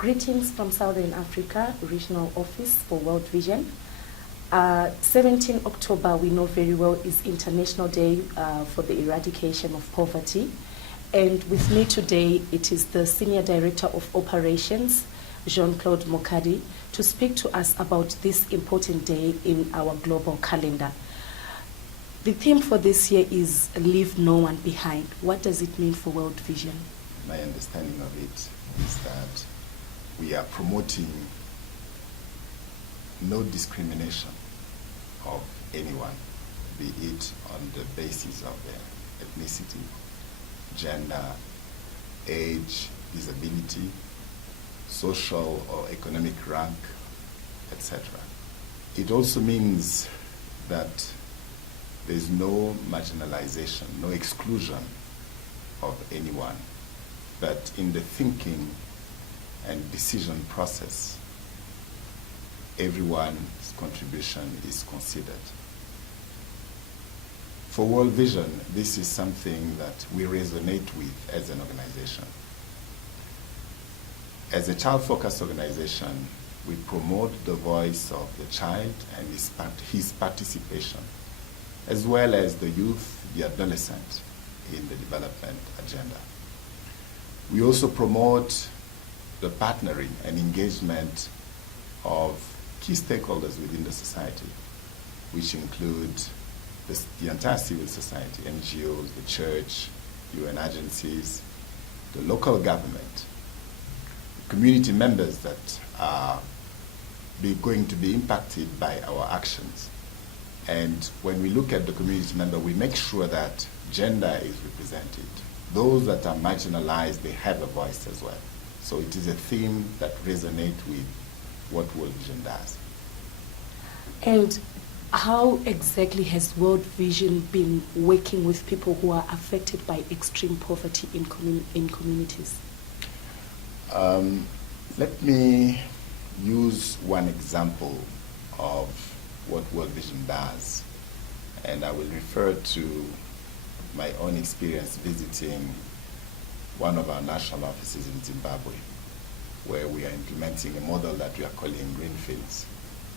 Greetings from Southern Africa, Regional Office for World Vision. 17 October, we know very well, is International Day for the Eradication of Poverty. And with me today, it is the Senior Director of Operations, Jean-Claude Mokadi, to speak to us about this important day in our global calendar. The theme for this year is Leave No One Behind. What does it mean for World Vision? My understanding of it is that we are promoting no discrimination of anyone, be it on the basis of their ethnicity, gender, age, disability, social or economic rank, etc. It also means that there is no marginalization, no exclusion of anyone, but in the thinking and decision process, everyone's contribution is considered. For World Vision, this is something that we resonate with as an organization. As a child-focused organization, we promote the voice of the child and his participation, as well as the youth, the adolescent, in the development agenda. We also promote the partnering and engagement of key stakeholders within the society, which include the entire civil society, NGOs, the church, UN agencies, the local government, community members that are going to be impacted by our actions. And when we look at the community member, we make sure that gender is represented. Those that are marginalized, they have a voice as well. So it is a theme that resonates with what World Vision does. And how exactly has World Vision been working with people who are affected by extreme poverty in communities? Let me use one example of what World Vision does, and I will refer to my own experience visiting one of our national offices in Zimbabwe, where we are implementing a model that we are calling Greenfields.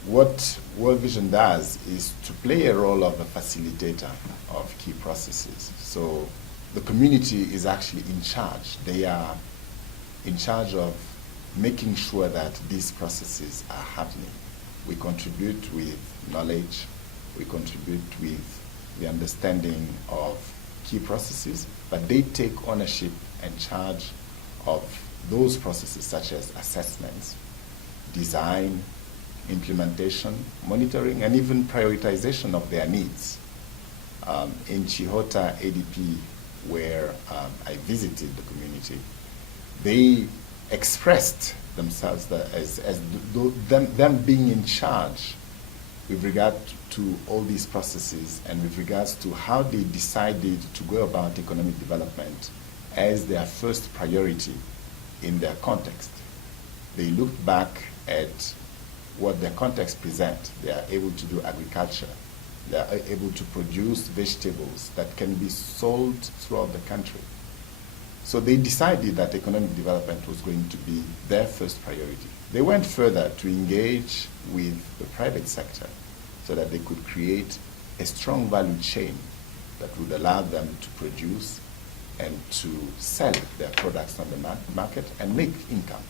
What World Vision does is to play a role of a facilitator of key processes. So the community is actually in charge. They are in charge of making sure that these processes are happening. We contribute with knowledge, we contribute with the understanding of key processes, but they take ownership and charge of those processes such as assessments, design, implementation, monitoring, and even prioritization of their needs. In Chihota ADP, where I visited the community, they expressed themselves as them being in charge with regard to all these processes and with regards to how they decided to go about economic development as their first priority in their context. They looked back at what their context present. They are able to do agriculture. They are able to produce vegetables that can be sold throughout the country. So they decided that economic development was going to be their first priority. They went further to engage with the private sector so that they could create a strong value chain that would allow them to produce and to sell their products on the market and make income.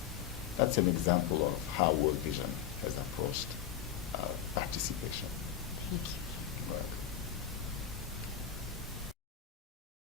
That's an example of how World Vision has approached participation. Thank you.